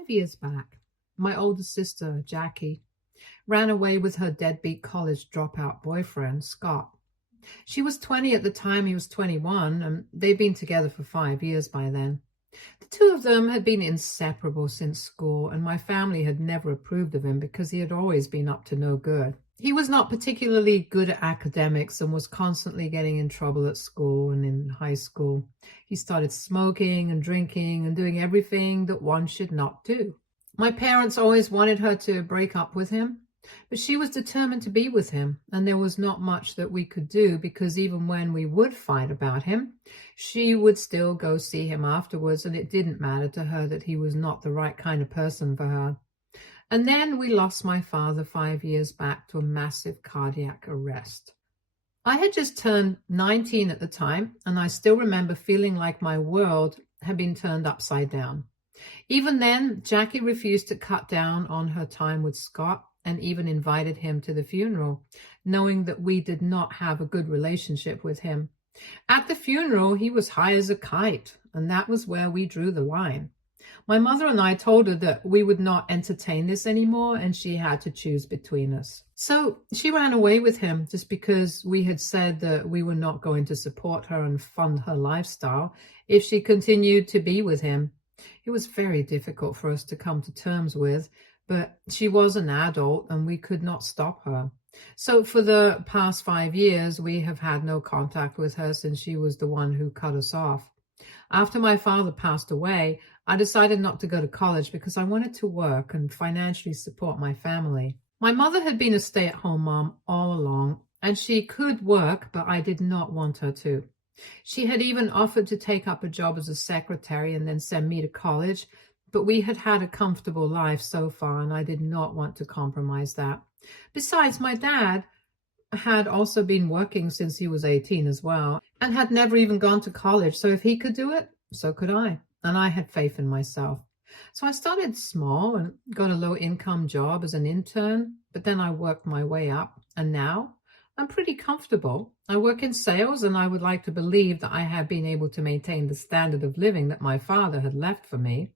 5 years back, my older sister, Jackie, ran away with her deadbeat college dropout boyfriend, Scott. She was 20 at the time he was 21, and they'd been together for 5 years by then. The two of them had been inseparable since school, and my family had never approved of him because he had always been up to no good. He was not particularly good at academics and was constantly getting in trouble at school and in high school. He started smoking and drinking and doing everything that one should not do. My parents always wanted her to break up with him, but she was determined to be with him, and there was not much that we could do because even when we would fight about him, she would still go see him afterwards, and it didn't matter to her that he was not the right kind of person for her. And then we lost my father 5 years back to a massive cardiac arrest. I had just turned 19 at the time, and I still remember feeling like my world had been turned upside down. Even then, Jackie refused to cut down on her time with Scott and even invited him to the funeral, knowing that we did not have a good relationship with him. At the funeral, he was high as a kite, and that was where we drew the line. My mother and I told her that we would not entertain this anymore, and she had to choose between us. So she ran away with him just because we had said that we were not going to support her and fund her lifestyle if she continued to be with him. It was very difficult for us to come to terms with, but she was an adult and we could not stop her. So for the past 5 years, we have had no contact with her since she was the one who cut us off. After my father passed away, I decided not to go to college because I wanted to work and financially support my family. My mother had been a stay-at-home mom all along, and she could work, but I did not want her to. She had even offered to take up a job as a secretary and then send me to college, but we had had a comfortable life so far, and I did not want to compromise that. Besides, my dad had also been working since he was 18 as well, and had never even gone to college, so if he could do it, so could I. And I had faith in myself. So I started small and got a low-income job as an intern, but then I worked my way up, and now I'm pretty comfortable. I work in sales, and I would like to believe that I have been able to maintain the standard of living that my father had left for me.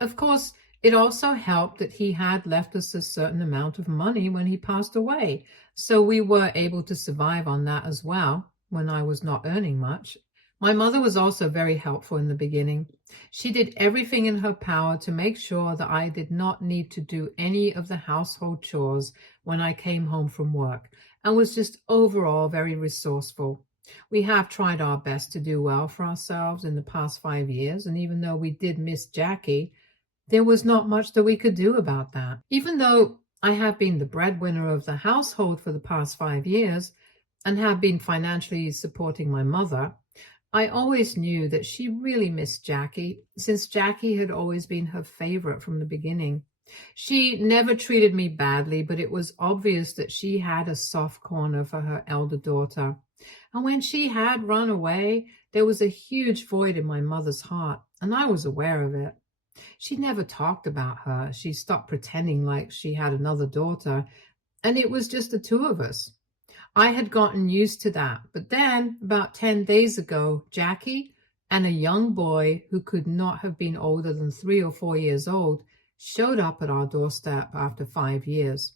Of course, it also helped that he had left us a certain amount of money when he passed away, so we were able to survive on that as well when I was not earning much. My mother was also very helpful in the beginning. She did everything in her power to make sure that I did not need to do any of the household chores when I came home from work, and was just overall very resourceful. We have tried our best to do well for ourselves in the past 5 years, and even though we did miss Jackie, there was not much that we could do about that. Even though I have been the breadwinner of the household for the past 5 years and have been financially supporting my mother, I always knew that she really missed Jackie, since Jackie had always been her favorite from the beginning. She never treated me badly, but it was obvious that she had a soft corner for her elder daughter. And when she had run away, there was a huge void in my mother's heart, and I was aware of it. She never talked about her. She stopped pretending like she had another daughter, and it was just the two of us. I had gotten used to that, but then about 10 days ago, Jackie and a young boy who could not have been older than 3 or 4 years old showed up at our doorstep after 5 years.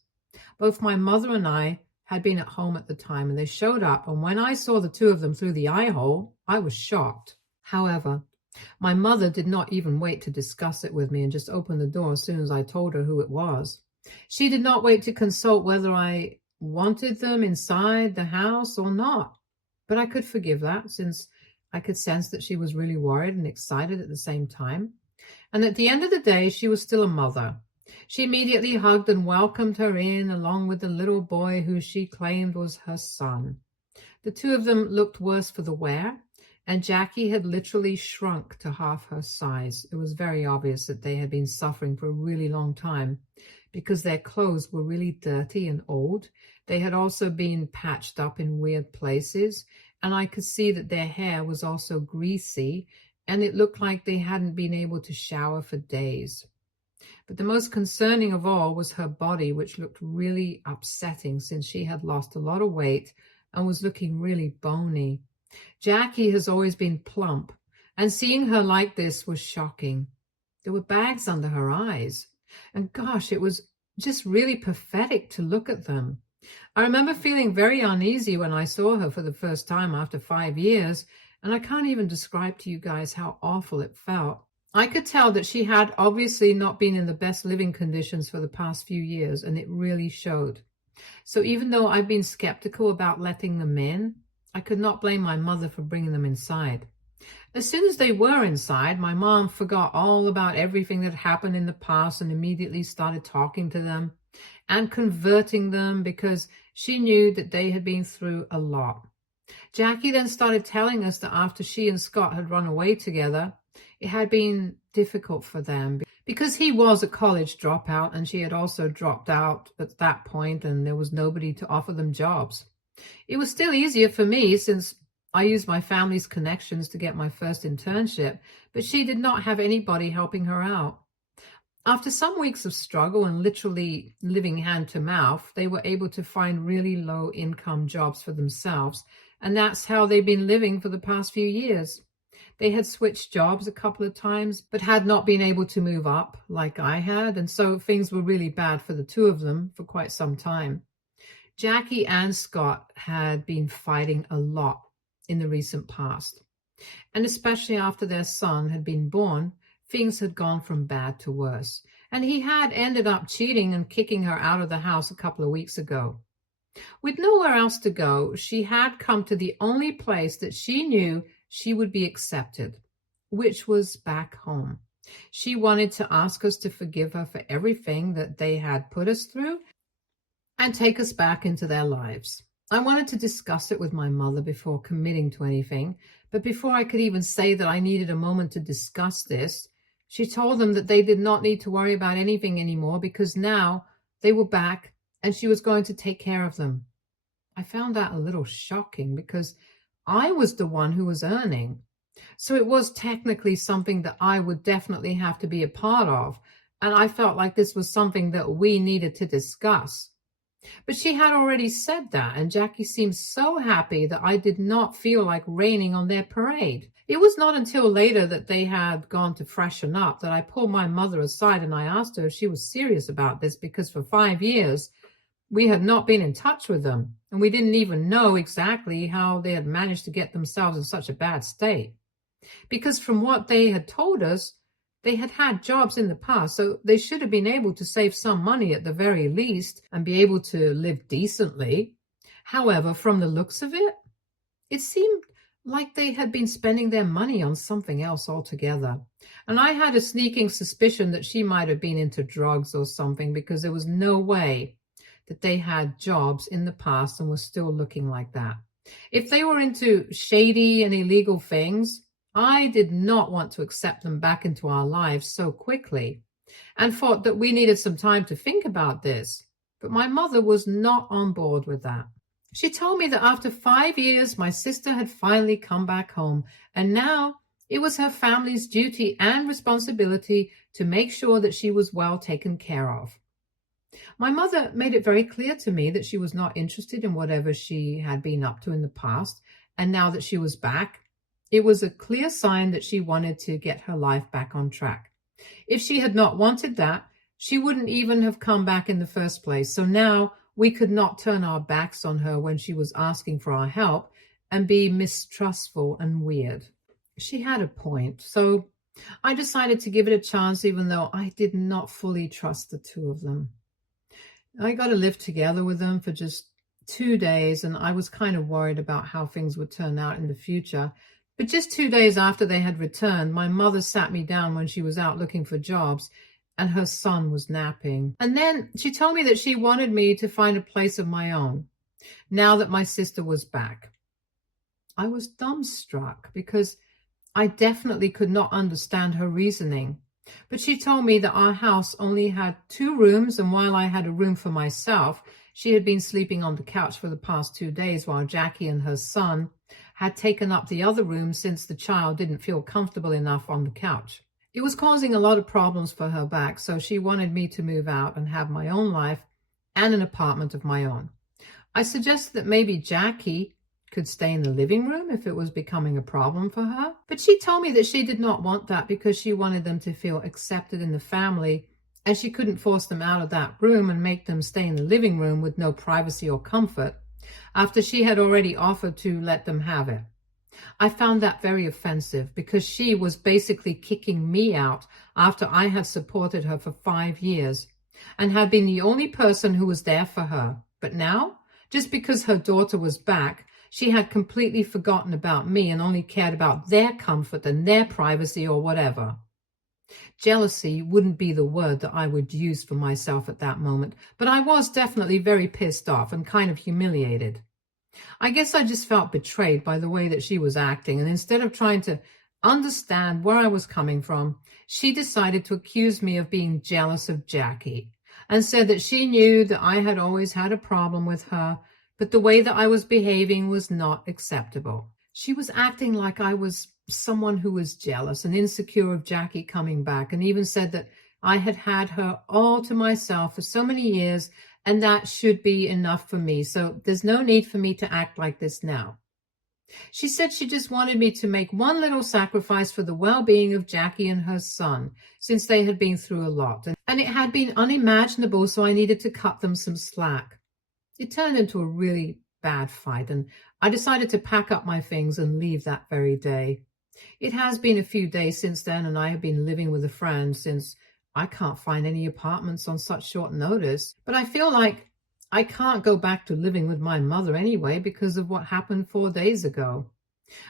Both my mother and I had been at home at the time, and they showed up, and when I saw the two of them through the eye hole, I was shocked. However, my mother did not even wait to discuss it with me and just opened the door as soon as I told her who it was. She did not wait to consult whether I wanted them inside the house or not. But I could forgive that, since I could sense that she was really worried and excited at the same time. And at the end of the day, she was still a mother. She immediately hugged and welcomed her in, along with the little boy who she claimed was her son. The two of them looked worse for the wear, and Jackie had literally shrunk to half her size. It was very obvious that they had been suffering for a really long time because their clothes were really dirty and old. They had also been patched up in weird places, and I could see that their hair was also greasy, and it looked like they hadn't been able to shower for days. But the most concerning of all was her body, which looked really upsetting since she had lost a lot of weight and was looking really bony. Jackie has always been plump, and seeing her like this was shocking. There were bags under her eyes. And gosh, it was just really pathetic to look at them. I remember feeling very uneasy when I saw her for the first time after 5 years, and I can't even describe to you guys how awful it felt. I could tell that she had obviously not been in the best living conditions for the past few years, and it really showed. So even though I've been skeptical about letting them in, I could not blame my mother for bringing them inside. As soon as they were inside, my mom forgot all about everything that happened in the past and immediately started talking to them and converting them because she knew that they had been through a lot. Jackie then started telling us that after she and Scott had run away together, it had been difficult for them because he was a college dropout and she had also dropped out at that point and there was nobody to offer them jobs. It was still easier for me since I used my family's connections to get my first internship, but she did not have anybody helping her out. After some weeks of struggle and literally living hand to mouth, they were able to find really low income jobs for themselves, and that's how they've been living for the past few years. They had switched jobs a couple of times, but had not been able to move up like I had, and so things were really bad for the two of them for quite some time. Jackie and Scott had been fighting a lot in the recent past, and especially after their son had been born, things had gone from bad to worse, and he had ended up cheating and kicking her out of the house a couple of weeks ago. With nowhere else to go, she had come to the only place that she knew she would be accepted, which was back home. She wanted to ask us to forgive her for everything that they had put us through and take us back into their lives. I wanted to discuss it with my mother before committing to anything, but before I could even say that I needed a moment to discuss this, she told them that they did not need to worry about anything anymore because now they were back and she was going to take care of them. I found that a little shocking because I was the one who was earning. So it was technically something that I would definitely have to be a part of, and I felt like this was something that we needed to discuss. But she had already said that, and Jackie seemed so happy that I did not feel like raining on their parade. It was not until later that they had gone to freshen up that I pulled my mother aside and I asked her if she was serious about this because for 5 years we had not been in touch with them, and we didn't even know exactly how they had managed to get themselves in such a bad state. Because from what they had told us, they had had jobs in the past, so they should have been able to save some money at the very least and be able to live decently. However, from the looks of it, it seemed like they had been spending their money on something else altogether. And I had a sneaking suspicion that she might have been into drugs or something because there was no way that they had jobs in the past and were still looking like that. If they were into shady and illegal things, I did not want to accept them back into our lives so quickly and thought that we needed some time to think about this. But my mother was not on board with that. She told me that after 5 years, my sister had finally come back home, and now it was her family's duty and responsibility to make sure that she was well taken care of. My mother made it very clear to me that she was not interested in whatever she had been up to in the past, and now that she was back, it was a clear sign that she wanted to get her life back on track. If she had not wanted that, she wouldn't even have come back in the first place. So now we could not turn our backs on her when she was asking for our help and be mistrustful and weird. She had a point, so I decided to give it a chance even though I did not fully trust the two of them. I got to live together with them for just 2 days, and I was kind of worried about how things would turn out in the future. But just 2 days after they had returned, my mother sat me down when she was out looking for jobs, and her son was napping. And then she told me that she wanted me to find a place of my own, now that my sister was back. I was dumbstruck because I definitely could not understand her reasoning. But she told me that our house only had 2 rooms, and while I had a room for myself, she had been sleeping on the couch for the past 2 days while Jackie and her son had taken up the other room since the child didn't feel comfortable enough on the couch. It was causing a lot of problems for her back, so she wanted me to move out and have my own life and an apartment of my own. I suggested that maybe Jackie could stay in the living room if it was becoming a problem for her. But she told me that she did not want that because she wanted them to feel accepted in the family, and she couldn't force them out of that room and make them stay in the living room with no privacy or comfort after she had already offered to let them have it. I found that very offensive because she was basically kicking me out after I had supported her for 5 years and had been the only person who was there for her. But now, just because her daughter was back, she had completely forgotten about me and only cared about their comfort and their privacy or whatever. Jealousy wouldn't be the word that I would use for myself at that moment, but I was definitely very pissed off and kind of humiliated. I guess I just felt betrayed by the way that she was acting, and instead of trying to understand where I was coming from, she decided to accuse me of being jealous of Jackie and said that she knew that I had always had a problem with her, but the way that I was behaving was not acceptable. She was acting like I was someone who was jealous and insecure of Jackie coming back, and even said that I had had her all to myself for so many years and that should be enough for me, so there's no need for me to act like this now. She said she just wanted me to make one little sacrifice for the well-being of Jackie and her son, since they had been through a lot, and it had been unimaginable, so I needed to cut them some slack. It turned into a really bad fight, and I decided to pack up my things and leave that very day. It has been a few days since then, and I have been living with a friend since I can't find any apartments on such short notice, but I feel like I can't go back to living with my mother anyway because of what happened 4 days ago.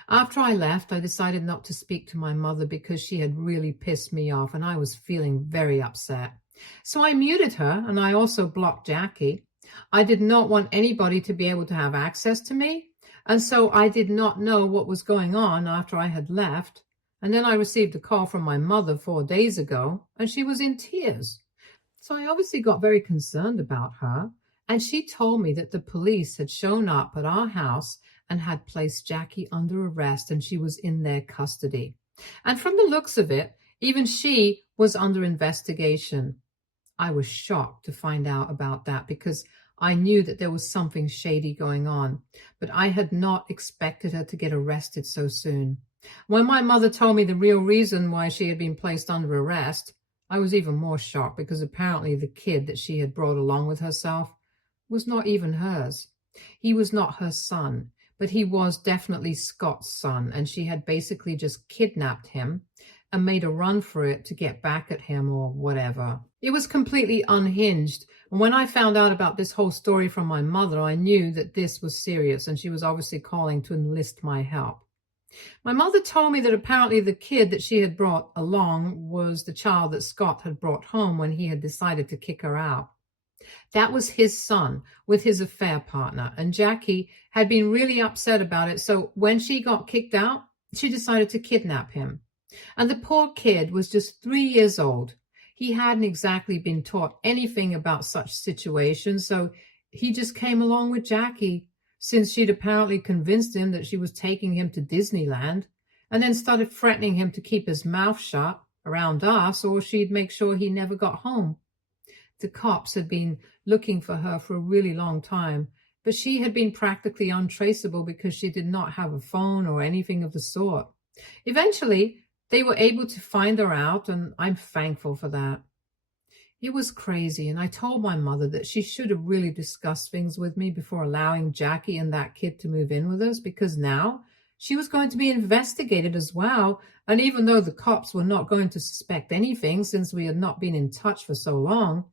After I left, I decided not to speak to my mother because she had really pissed me off and I was feeling very upset. So I muted her and I also blocked Jackie. I did not want anybody to be able to have access to me, and so I did not know what was going on after I had left. And then I received a call from my mother 4 days ago, and she was in tears. So I obviously got very concerned about her, and she told me that the police had shown up at our house and had placed Jackie under arrest, and she was in their custody. And from the looks of it, even she was under investigation. I was shocked to find out about that because I knew that there was something shady going on, but I had not expected her to get arrested so soon. When my mother told me the real reason why she had been placed under arrest, I was even more shocked because apparently the kid that she had brought along with herself was not even hers. He was not her son, but he was definitely Scott's son, and she had basically just kidnapped him and made a run for it to get back at him or whatever. It was completely unhinged. And when I found out about this whole story from my mother, I knew that this was serious and she was obviously calling to enlist my help. My mother told me that apparently the kid that she had brought along was the child that Scott had brought home when he had decided to kick her out. That was his son with his affair partner, and Jackie had been really upset about it, so when she got kicked out, she decided to kidnap him. And the poor kid was just 3 years old. He hadn't exactly been taught anything about such situations, so he just came along with Jackie, since she'd apparently convinced him that she was taking him to Disneyland, and then started threatening him to keep his mouth shut around us or she'd make sure he never got home. The cops had been looking for her for a really long time, but she had been practically untraceable because she did not have a phone or anything of the sort. Eventually, they were able to find her out, and I'm thankful for that. It was crazy, and I told my mother that she should have really discussed things with me before allowing Jackie and that kid to move in with us, because now she was going to be investigated as well, and even though the cops were not going to suspect anything since we had not been in touch for so long,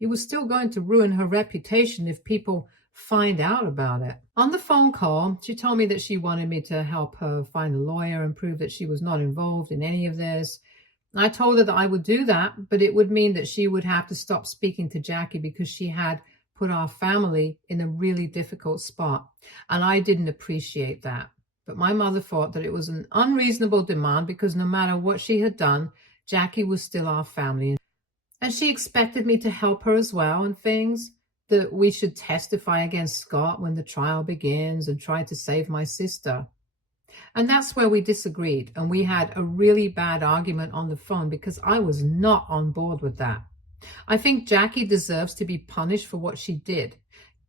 it was still going to ruin her reputation if people find out about it. On the phone call, she told me that she wanted me to help her find a lawyer and prove that she was not involved in any of this. I told her that I would do that, but it would mean that she would have to stop speaking to Jackie because she had put our family in a really difficult spot, and I didn't appreciate that. But my mother thought that it was an unreasonable demand because no matter what she had done, Jackie was still our family. And she expected me to help her as well and things, that we should testify against Scott when the trial begins and try to save my sister. And that's where we disagreed, and we had a really bad argument on the phone because I was not on board with that. I think Jackie deserves to be punished for what she did.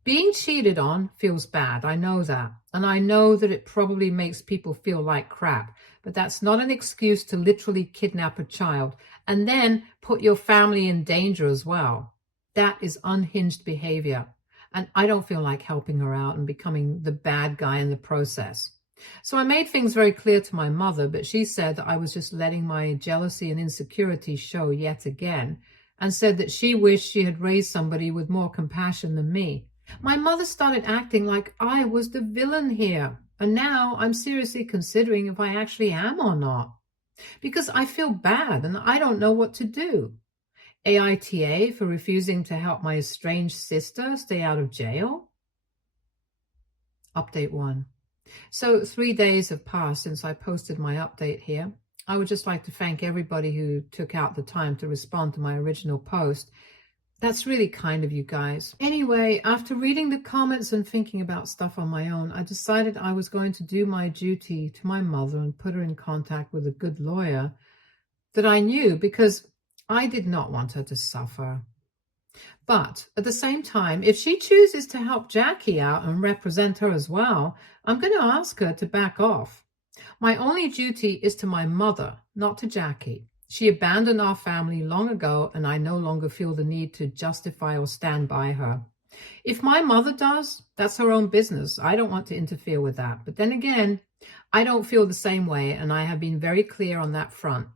Being cheated on feels bad. I know that. And I know that it probably makes people feel like crap. But that's not an excuse to literally kidnap a child and then put your family in danger as well. That is unhinged behavior. And I don't feel like helping her out and becoming the bad guy in the process. So I made things very clear to my mother, but she said that I was just letting my jealousy and insecurity show yet again, and said that she wished she had raised somebody with more compassion than me. My mother started acting like I was the villain here, and now I'm seriously considering if I actually am or not, because I feel bad and I don't know what to do. AITA for refusing to help my estranged sister stay out of jail? Update 1. So 3 days have passed since I posted my update here. I would just like to thank everybody who took out the time to respond to my original post. That's really kind of you guys. Anyway, after reading the comments and thinking about stuff on my own, I decided I was going to do my duty to my mother and put her in contact with a good lawyer that I knew, because I did not want her to suffer. But at the same time, if she chooses to help Jackie out and represent her as well, I'm going to ask her to back off. My only duty is to my mother, not to Jackie. She abandoned our family long ago, and I no longer feel the need to justify or stand by her. If my mother does, that's her own business. I don't want to interfere with that. But then again, I don't feel the same way, and I have been very clear on that front.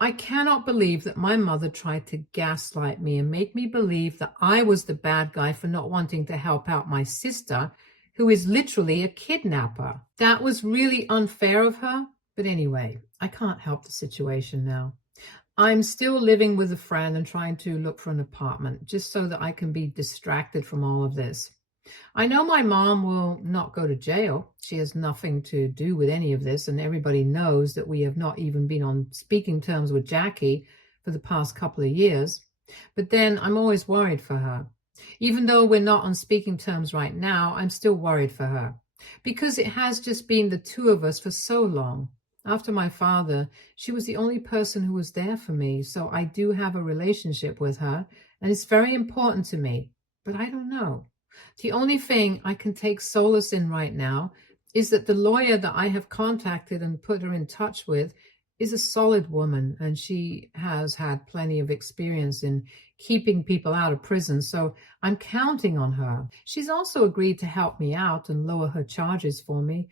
I cannot believe that my mother tried to gaslight me and make me believe that I was the bad guy for not wanting to help out my sister, who is literally a kidnapper. That was really unfair of her. But anyway, I can't help the situation now. I'm still living with a friend and trying to look for an apartment just so that I can be distracted from all of this. I know my mom will not go to jail. She has nothing to do with any of this, and everybody knows that we have not even been on speaking terms with Jackie for the past couple of years. But then I'm always worried for her. Even though we're not on speaking terms right now, I'm still worried for her, because it has just been the two of us for so long. After my father, she was the only person who was there for me, so I do have a relationship with her, and it's very important to me. But I don't know. The only thing I can take solace in right now is that the lawyer that I have contacted and put her in touch with is a solid woman, and she has had plenty of experience in keeping people out of prison, so I'm counting on her. She's also agreed to help me out and lower her charges for me,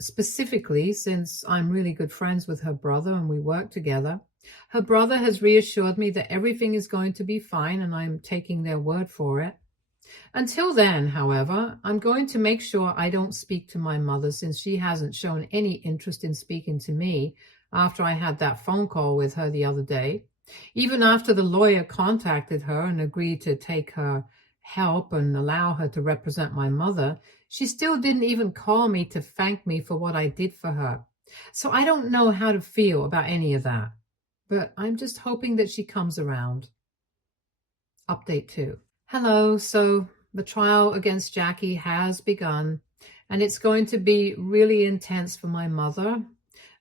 specifically since I'm really good friends with her brother and we work together. Her brother has reassured me that everything is going to be fine, and I'm taking their word for it. Until then, however, I'm going to make sure I don't speak to my mother, since she hasn't shown any interest in speaking to me after I had that phone call with her the other day. Even after the lawyer contacted her and agreed to take her help and allow her to represent my mother, she still didn't even call me to thank me for what I did for her. So I don't know how to feel about any of that, but I'm just hoping that she comes around. Update 2. Hello, so the trial against Jackie has begun, and it's going to be really intense for my mother.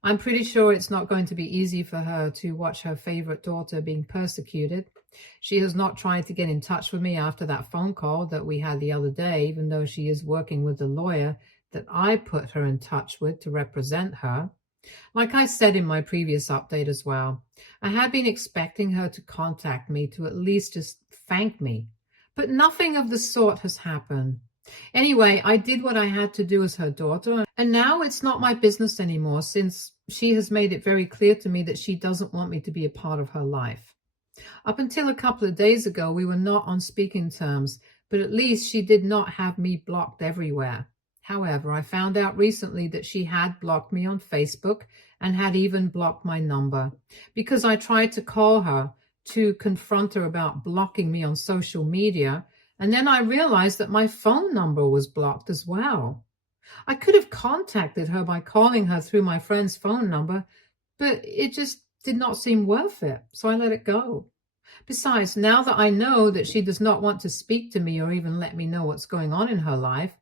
I'm pretty sure it's not going to be easy for her to watch her favorite daughter being persecuted. She has not tried to get in touch with me after that phone call that we had the other day, even though she is working with the lawyer that I put her in touch with to represent her. Like I said in my previous update as well, I had been expecting her to contact me to at least just thank me, but nothing of the sort has happened. Anyway, I did what I had to do as her daughter, and now it's not my business anymore, since she has made it very clear to me that she doesn't want me to be a part of her life. Up until a couple of days ago, we were not on speaking terms, but at least she did not have me blocked everywhere. However, I found out recently that she had blocked me on Facebook and had even blocked my number, because I tried to call her to confront her about blocking me on social media, and then I realized that my phone number was blocked as well. I could have contacted her by calling her through my friend's phone number, but it just did not seem worth it, so I let it go. Besides, now that I know that she does not want to speak to me or even let me know what's going on in her life,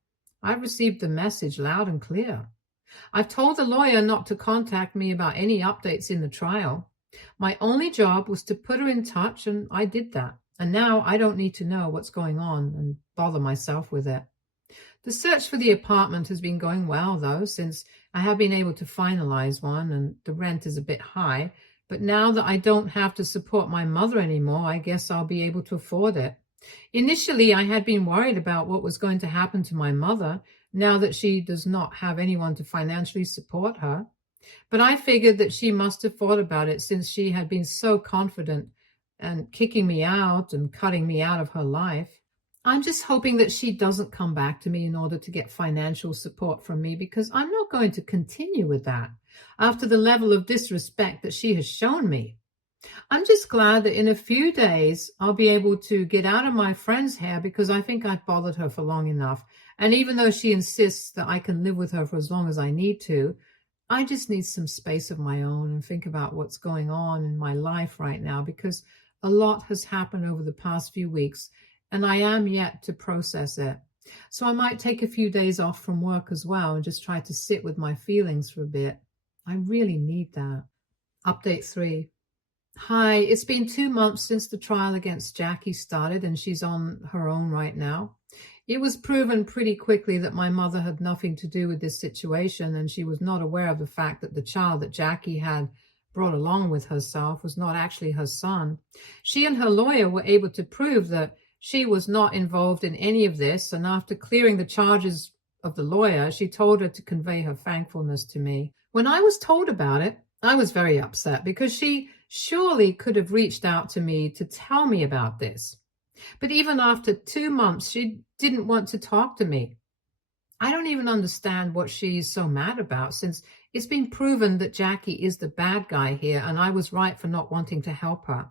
I've received the message loud and clear. I've told the lawyer not to contact me about any updates in the trial. My only job was to put her in touch, and I did that. And now I don't need to know what's going on and bother myself with it. The search for the apartment has been going well, though, since I have been able to finalize one, and the rent is a bit high. But now that I don't have to support my mother anymore, I guess I'll be able to afford it. Initially, I had been worried about what was going to happen to my mother now that she does not have anyone to financially support her. But I figured that she must have thought about it since she had been so confident and kicking me out and cutting me out of her life. I'm just hoping that she doesn't come back to me in order to get financial support from me, because I'm not going to continue with that after the level of disrespect that she has shown me. I'm just glad that in a few days I'll be able to get out of my friend's hair, because I think I've bothered her for long enough. And even though she insists that I can live with her for as long as I need to, I just need some space of my own and think about what's going on in my life right now, because a lot has happened over the past few weeks and I am yet to process it. So I might take a few days off from work as well and just try to sit with my feelings for a bit. I really need that. Update 3. Hi, it's been 2 months since the trial against Jackie started and she's on her own right now. It was proven pretty quickly that my mother had nothing to do with this situation, and she was not aware of the fact that the child that Jackie had brought along with herself was not actually her son. She and her lawyer were able to prove that she was not involved in any of this, and after clearing the charges of the lawyer, she told her to convey her thankfulness to me. When I was told about it, I was very upset, because she surely could have reached out to me to tell me about this. But even after 2 months, she didn't want to talk to me. I don't even understand what she's so mad about, since it's been proven that Jackie is the bad guy here, and I was right for not wanting to help her.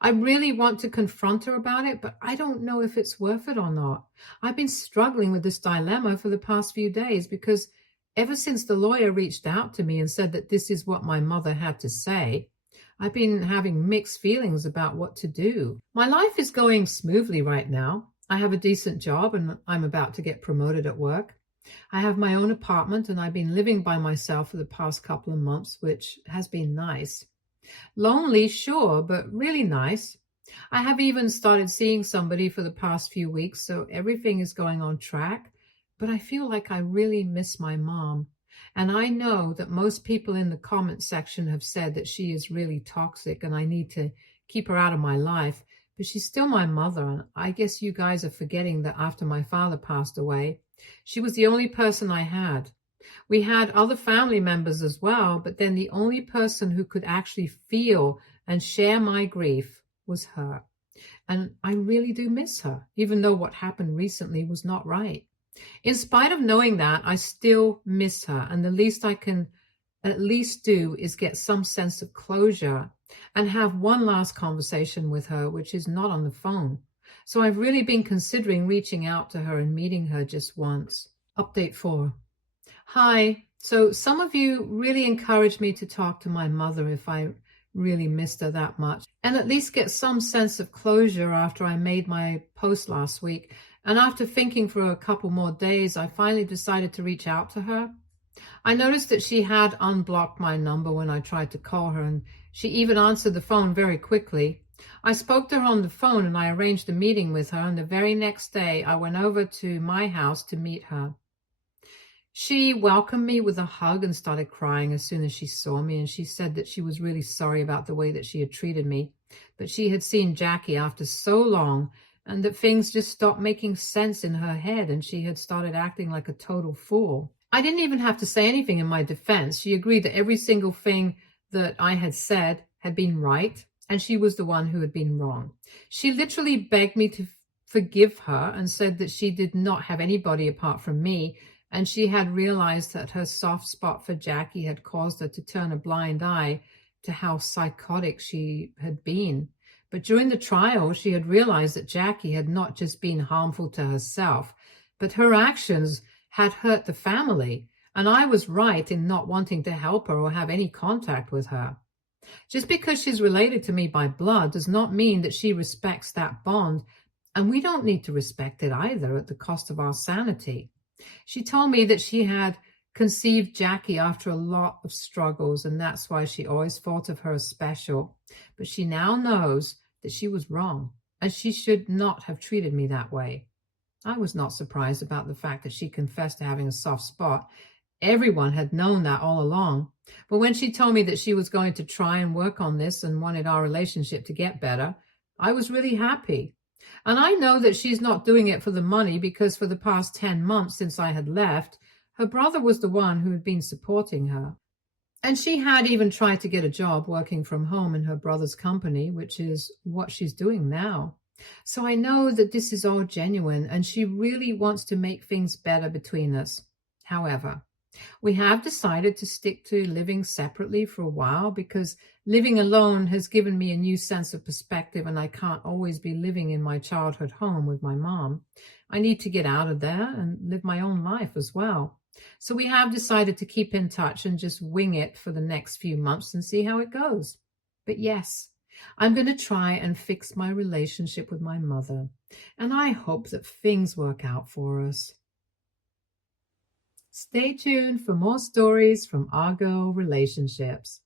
I really want to confront her about it, but I don't know if it's worth it or not. I've been struggling with this dilemma for the past few days, because ever since the lawyer reached out to me and said that this is what my mother had to say, I've been having mixed feelings about what to do. My life is going smoothly right now. I have a decent job and I'm about to get promoted at work. I have my own apartment and I've been living by myself for the past couple of months, which has been nice. Lonely, sure, but really nice. I have even started seeing somebody for the past few weeks, so everything is going on track. But I feel like I really miss my mom. And I know that most people in the comment section have said that she is really toxic and I need to keep her out of my life. But she's still my mother, and I guess you guys are forgetting that after my father passed away, she was the only person I had. We had other family members as well, but then the only person who could actually feel and share my grief was her. And I really do miss her, even though what happened recently was not right. In spite of knowing that, I still miss her, and the least I can at least do is get some sense of closure and have one last conversation with her, which is not on the phone. So I've really been considering reaching out to her and meeting her just once. Update 4. Hi. So some of you really encouraged me to talk to my mother if I really missed her that much, and at least get some sense of closure after I made my post last week. And after thinking for a couple more days, I finally decided to reach out to her. I noticed that she had unblocked my number when I tried to call her, and she even answered the phone very quickly. I spoke to her on the phone and I arranged a meeting with her, and the very next day I went over to my house to meet her. She welcomed me with a hug and started crying as soon as she saw me, and she said that she was really sorry about the way that she had treated me, but she had seen Jackie after so long and that things just stopped making sense in her head and she had started acting like a total fool. I didn't even have to say anything in my defense. She agreed that every single thing that I had said had been right, and she was the one who had been wrong. She literally begged me to forgive her and said that she did not have anybody apart from me, and she had realized that her soft spot for Jackie had caused her to turn a blind eye to how psychotic she had been. But during the trial, she had realized that Jackie had not just been harmful to herself, but her actions had hurt the family, and I was right in not wanting to help her or have any contact with her. Just because she's related to me by blood does not mean that she respects that bond, and we don't need to respect it either at the cost of our sanity. She told me that she had conceived Jackie after a lot of struggles, and that's why she always thought of her as special. But she now knows that she was wrong, and she should not have treated me that way. I was not surprised about the fact that she confessed to having a soft spot. Everyone had known that all along. But when she told me that she was going to try and work on this and wanted our relationship to get better, I was really happy. And I know that she's not doing it for the money, because for the past 10 months since I had left, her brother was the one who had been supporting her. And she had even tried to get a job working from home in her brother's company, which is what she's doing now. So I know that this is all genuine, and she really wants to make things better between us. However, we have decided to stick to living separately for a while, because living alone has given me a new sense of perspective, and I can't always be living in my childhood home with my mom. I need to get out of there and live my own life as well. So we have decided to keep in touch and just wing it for the next few months and see how it goes. But yes, I'm going to try and fix my relationship with my mother, and I hope that things work out for us. Stay tuned for more stories from Argo Relationships.